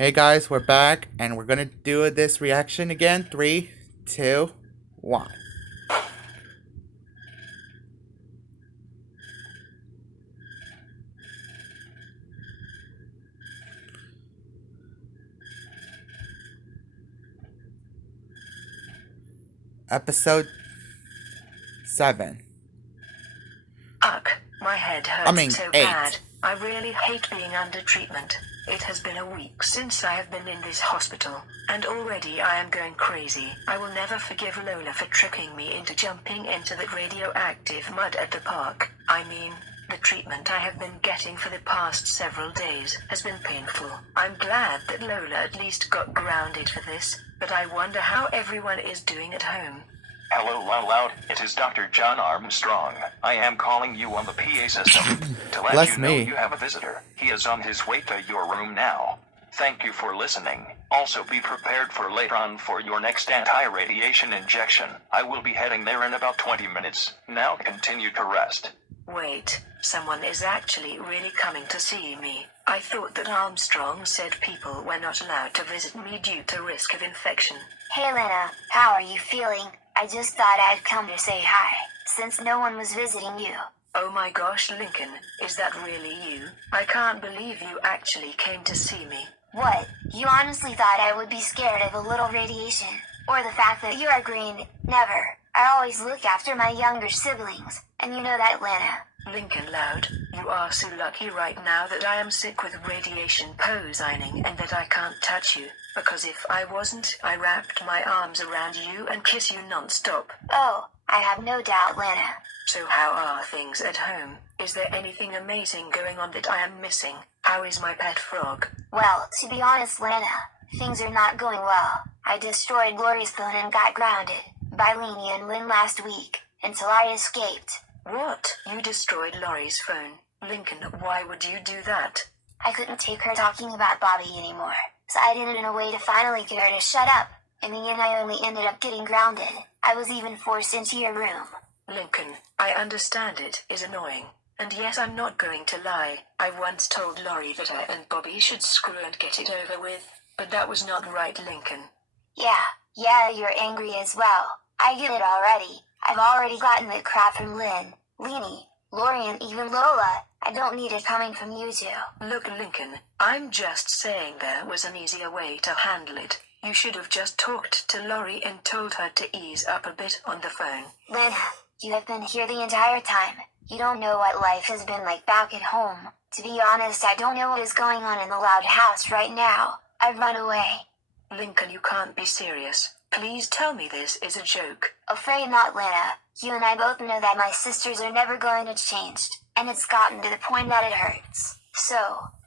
Hey guys, we're back and we're gonna do this reaction again. Three, two, one. Episode 7. Ugh, my head I hurts mean, so 8. bad. I really hate being under treatment. It has been a week since I have been in this hospital, and already I am going crazy. I will never forgive Lola for tricking me into jumping into that radioactive mud at the park. I mean, the treatment I have been getting for the past several days has been painful. I'm glad that Lola at least got grounded for this, but I wonder how everyone is doing at home. Hello, Loud. It is Dr. John Armstrong. I am calling you on the PA system to let Bless you know me. you have a visitor. He is on his way to your room now. Thank you for listening. Also be prepared for later on for your next anti-radiation injection. I will be heading there in about 20 minutes. Now continue to rest. Wait, someone is actually really coming to see me. I thought that Armstrong said people were not allowed to visit me due to risk of infection. Hey Lena, how are you feeling? I just thought I'd come to say hi, since no one was visiting you. Oh my gosh, Lincoln, is that really you? I can't believe you actually came to see me. What? You honestly thought I would be scared of a little radiation? Or the fact that you are green? Never. I always look after my younger siblings, and you know that, Lena. Lincoln Loud, you are so lucky right now that I am sick with radiation poisoning and that I can't touch you, because if I wasn't, I wrapped my arms around you and kiss you non-stop. Oh, I have no doubt, Lena. So how are things at home? Is there anything amazing going on that I am missing? How is my pet frog? Well, to be honest, Lena, things are not going well. I destroyed Glory's phone and got grounded by Lenny and Lynn last week, until I escaped. What? You destroyed Laurie's phone? Lincoln, why would you do that? I couldn't take her talking about Bobby anymore, so I did it in a way to finally get her to shut up. In the end, I only ended up getting grounded. I was even forced into your room. Lincoln, I understand it is annoying. And yes, I'm not going to lie. I once told Laurie that I and Bobby should screw and get it over with, but that was not right, Lincoln. Yeah, you're angry as well. I get it already. I've already gotten the crap from Lynn, Leanie, Laurie, and even Lola. I don't need it coming from you two. Look, Lincoln, I'm just saying there was an easier way to handle it. You should have just talked to Laurie and told her to ease up a bit on the phone. Lynn, you have been here the entire time. You don't know what life has been like back at home. To be honest, I don't know what is going on in the Loud house right now. I've run away. Lincoln, you can't be serious. Please tell me this is a joke. Afraid not, Lena. You and I both know that my sisters are never going to change, and it's gotten to the point that it hurts. So,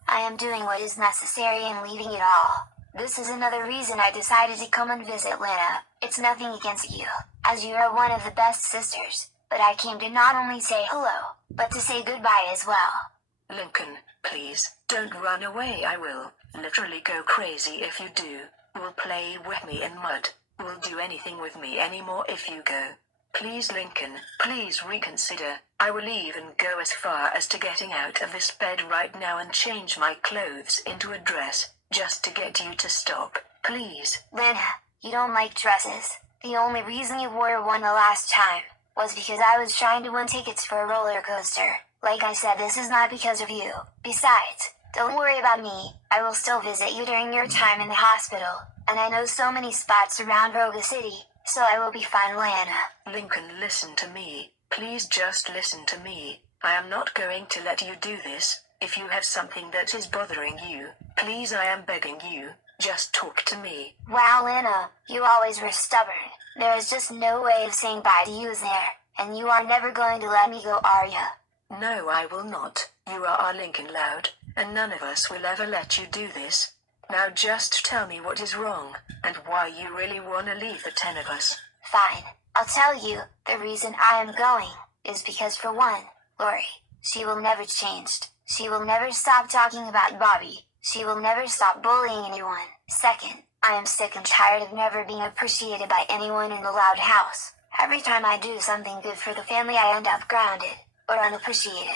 I am doing what is necessary and leaving it all. This is another reason I decided to come and visit, Lena. It's nothing against you, as you are one of the best sisters, but I came to not only say hello, but to say goodbye as well. Lincoln, please, don't run away. I will literally go crazy if you do. You will play with me in mud. You will do anything with me anymore if you go. Please, Lincoln, please reconsider. I will even go as far as to getting out of this bed right now and change my clothes into a dress, just to get you to stop. Please. Lena, you don't like dresses. The only reason you wore one the last time was because I was trying to win tickets for a roller coaster. Like I said, this is not because of you. Besides, don't worry about me. I will still visit you during your time in the hospital, and I know so many spots around Roga City, so I will be fine, Lena. Lincoln, listen to me. Please just listen to me. I am not going to let you do this. If you have something that is bothering you, please, I am begging you, just talk to me. Wow, Lena, you always were stubborn. There is just no way of saying bye to you, is there? And you are never going to let me go, are ya? No, I will not. You are our Lincoln Loud, and none of us will ever let you do this. Now just tell me what is wrong, and why you really want to leave the 10 of us. Fine, I'll tell you. The reason I am going is because, for one, Lori, she will never change. She will never stop talking about Bobby. She will never stop bullying anyone. Second, I am sick and tired of never being appreciated by anyone in the Loud house. Every time I do something good for the family, I end up grounded, or unappreciated.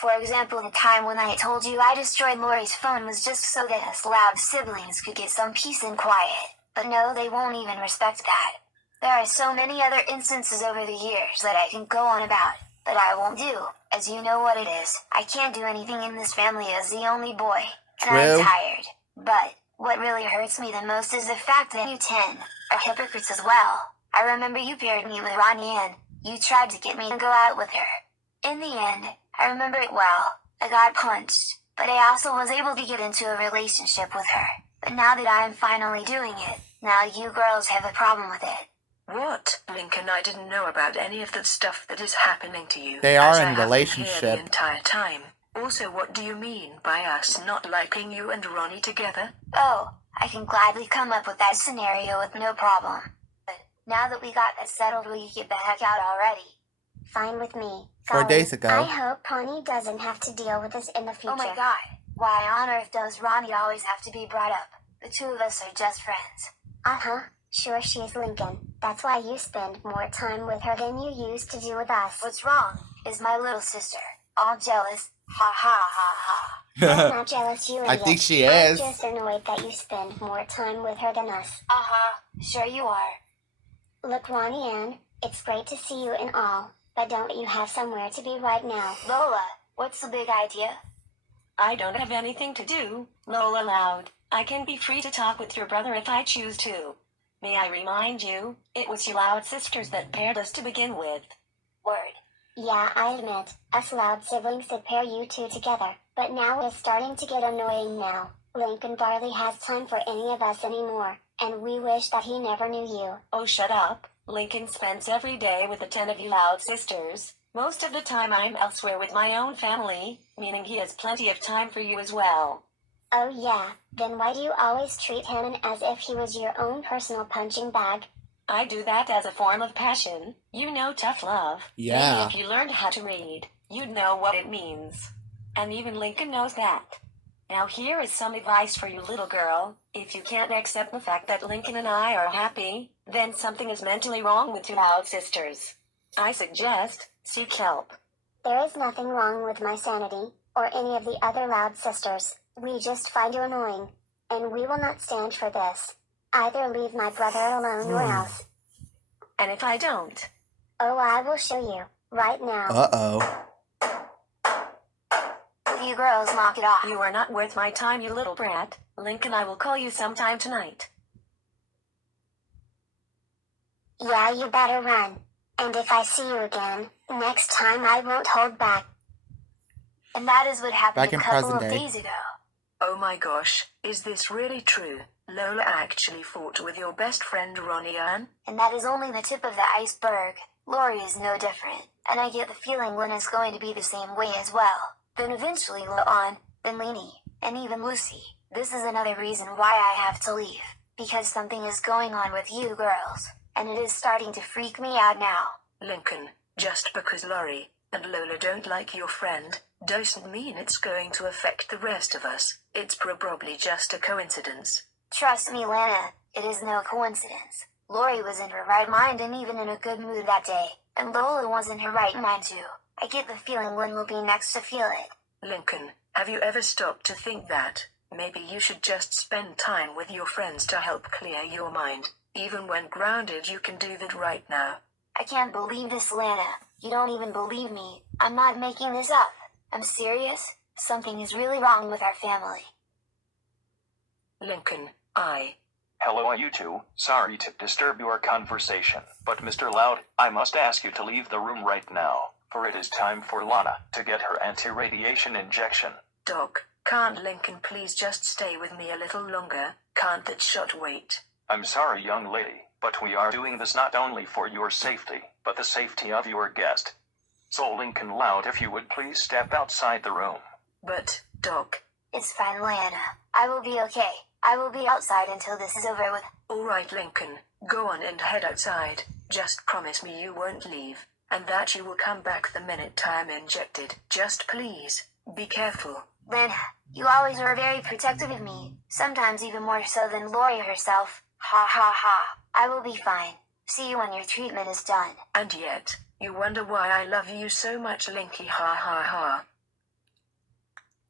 For example, the time when I told you I destroyed Lori's phone was just so that us loud siblings could get some peace and quiet. But no, they won't even respect that. There are so many other instances over the years that I can go on about, but I won't do, as you know what it is. I can't do anything in this family as the only boy, and I'm True. tired. But what really hurts me the most is the fact that you 10 are hypocrites as well. I remember you paired me with Ronnie Ann. You tried to get me to go out with her. In the end, I remember it well. I got punched, but I also was able to get into a relationship with her. But now that I am finally doing it, now you girls have a problem with it. What? Lincoln, I didn't know about any of the stuff that is happening to you. They are as in I have been here relationship. the entire time. Also, what do you mean by us not liking you and Ronnie together? Oh, I can gladly come up with that scenario with no problem. But now that we got that settled, will you get the heck out already? Fine with me. 4 Golly, days ago. I hope Pony doesn't have to deal with this in the future. Oh my god, why on earth does Ronnie always have to be brought up? The two of us are just friends. Uh-huh. Sure, she's Lincoln. That's why you spend more time with her than you used to do with us. What's wrong? Is my little sister all jealous? Ha ha ha ha. I'm not jealous, you idiot. I think she I'm is. just annoyed that you spend more time with her than us. Uh-huh, sure you are. Look, Ronnie Ann, it's great to see you and all, but don't you have somewhere to be right now? Lola, what's the big idea? I don't have anything to do, Lola Loud. I can be free to talk with your brother if I choose to. May I remind you, it was your Loud sisters that paired us to begin with. Word. Yeah, I admit, us Loud siblings did pair you two together, but now it's starting to get annoying now. Lincoln barely has time for any of us anymore, and we wish that he never knew you. Oh, shut up. Lincoln spends every day with the 10 of you Loud sisters. Most of the time I'm elsewhere with my own family, meaning he has plenty of time for you as well. Oh yeah, then why do you always treat him as if he was your own personal punching bag? I do that as a form of passion. You know tough love. Yeah. Maybe if you learned how to read, you'd know what it means. And even Lincoln knows that. Now here is some advice for you, little girl. If you can't accept the fact that Lincoln and I are happy, then something is mentally wrong with your Loud sisters. I suggest, seek help. There is nothing wrong with my sanity, or any of the other Loud sisters. We just find you annoying, and we will not stand for this. Either leave my brother alone or else. And if I don't? Oh, I will show you, right now. Uh-oh. You girls knock it off. You are not worth my time, you little brat. Lincoln, I will call you sometime tonight. Yeah, you better run. And if I see you again, next time I won't hold back. And that is what happened Back a in couple of present day. days ago. Oh my gosh, is this really true? Lola actually fought with your best friend Ronnie Ann? And that is only the tip of the iceberg. Lori is no different, and I get the feeling Lynn is going to be the same way as well. Then eventually Luan, then Lainey, and even Lucy. This is another reason why I have to leave, because something is going on with you girls, and it is starting to freak me out now. Lincoln, just because Lori and Lola don't like your friend, doesn't mean it's going to affect the rest of us. It's probably just a coincidence. Trust me, Lana, it is no coincidence. Lori was in her right mind and even in a good mood that day, and Lola was in her right mind too. I get the feeling Lynn will be next to feel it. Lincoln, have you ever stopped to think that maybe you should just spend time with your friends to help clear your mind? Even when grounded, you can do that right now. I can't believe this, Lana. You don't even believe me. I'm not making this up. I'm serious. Something is really wrong with our family. Lincoln, Hello, you two. Sorry to disturb your conversation, but Mr. Loud, I must ask you to leave the room right now, for it is time for Lana to get her anti-radiation injection. Doc, can't Lincoln please just stay with me a little longer? Can't that shot wait? I'm sorry, young lady, but we are doing this not only for your safety, but the safety of your guest. So Lincoln Loud, if you would please step outside the room. But, Doc, It's fine, Lana. I will be okay. I will be outside until this is over with. alright Lincoln, go on and head outside. Just promise me you won't leave, and that you will come back the minute I'm injected. Just please, be careful. Lynn, you always were very protective of me. Sometimes even more so than Lori herself. Ha ha ha. I will be fine. See you when your treatment is done. And yet, you wonder why I love you so much, Linky, ha ha ha.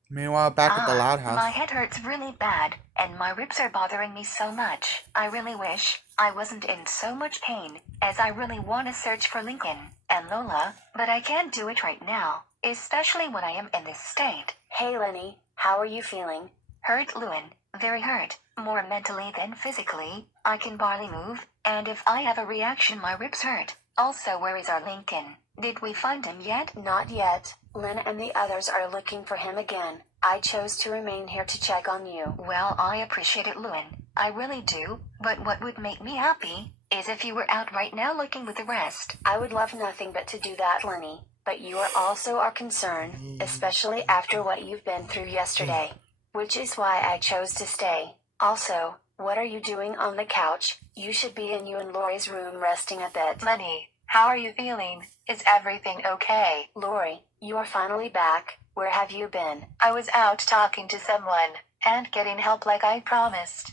Meanwhile, back at the loud My house. head hurts really bad, and my ribs are bothering me so much. I really wish I wasn't in so much pain, as I really want to search for Lincoln and Lola, but I can't do it right now, especially when I am in this state. Hey Lenny, how are you feeling? Hurt, Lewin. Very hurt. More mentally than physically. I can barely move, and if I have a reaction, my ribs hurt. Also, where is our Lincoln? Did we find him yet? Not yet. Lynn and the others are looking for him again. I chose to remain here to check on you. Well, I appreciate it, Lewin. I really do, but what would make me happy is if you were out right now looking with the rest. I would love nothing but to do that, Lenny. But you are also our concern, especially after what you've been through yesterday. Which is why I chose to stay. Also, what are you doing on the couch? You should be in you and Lori's room resting a bit. Lenny, how are you feeling? Is everything okay? Lori, you are finally back. Where have you been? I was out talking to someone, and getting help like I promised.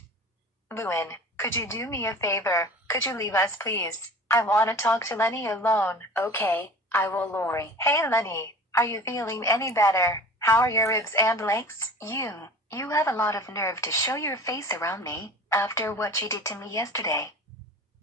Lewin, could you do me a favor? Could you leave us, please? I want to talk to Lenny alone. Okay, I will, Lori. Hey, Lenny, are you feeling any better? How are your ribs and legs? You have a lot of nerve to show your face around me, after what you did to me yesterday.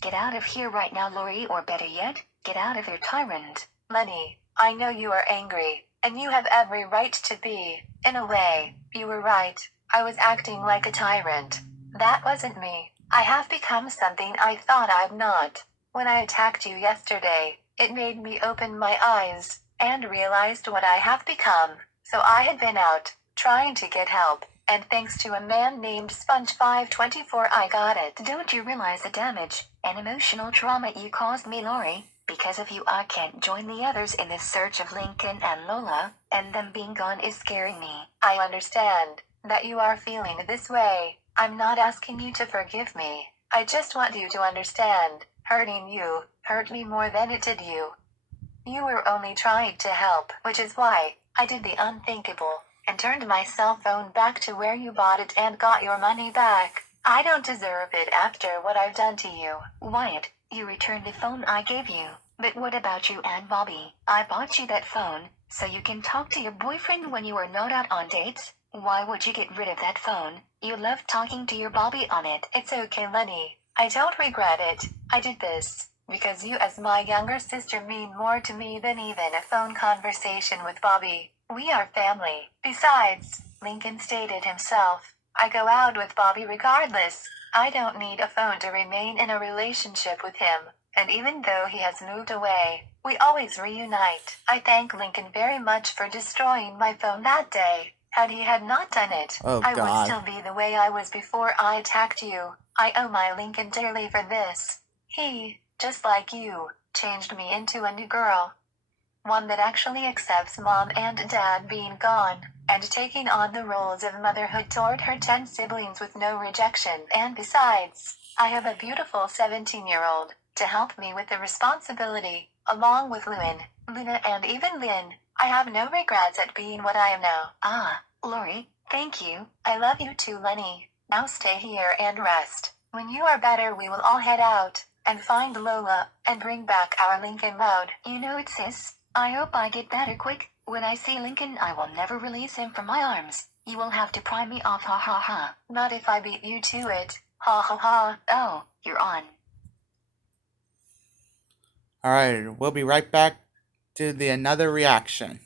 Get out of here right now, Lori, or better yet, get out of here, tyrant. Lenny, I know you are angry, and you have every right to be. In a way, you were right. I was acting like a tyrant. That wasn't me. I have become something I thought I'm not. When I attacked you yesterday, it made me open my eyes, and realized what I have become. So I had been out, trying to get help, and thanks to a man named Sponge524 I got it. Don't you realize the damage and emotional trauma you caused me, Lori? Because of you I can't join the others in this search of Lincoln and Lola, and them being gone is scaring me. I understand that you are feeling this way. I'm not asking you to forgive me. I just want you to understand, hurting you hurt me more than it did you. You were only trying to help, which is why I did the unthinkable, and turned my cell phone back to where you bought it and got your money back. I don't deserve it after what I've done to you. Wyatt, you returned the phone I gave you. But what about you and Bobby? I bought you that phone, so you can talk to your boyfriend when you are not out on dates. Why would you get rid of that phone? You love talking to your Bobby on it. It's okay, Lenny. I don't regret it. I did this because you as my younger sister mean more to me than even a phone conversation with Bobby. We are family. Besides, Lincoln stated himself, I go out with Bobby regardless. I don't need a phone to remain in a relationship with him. And even though he has moved away, we always reunite. I thank Lincoln very much for destroying my phone that day. Had he had not done it, Oh, I God. would still be the way I was before I attacked you. I owe my Lincoln dearly for this. He, just like you, changed me into a new girl. One that actually accepts mom and dad being gone, and taking on the roles of motherhood toward her 10 siblings with no rejection. And besides, I have a beautiful 17-year-old to help me with the responsibility, along with Lewin, Luna and even Lynn. I have no regrets at being what I am now. Lori, thank you. I love you too, Lenny. Now stay here and rest. When you are better we will all head out, and find Lola, and bring back our Lincoln mode. You know it, sis. I hope I get better quick. When I see Lincoln I will never release him from my arms. You will have to pry me off, ha ha ha. Not if I beat you to it. Ha ha ha. Oh, you're on. Alright, we'll be right back to another reaction.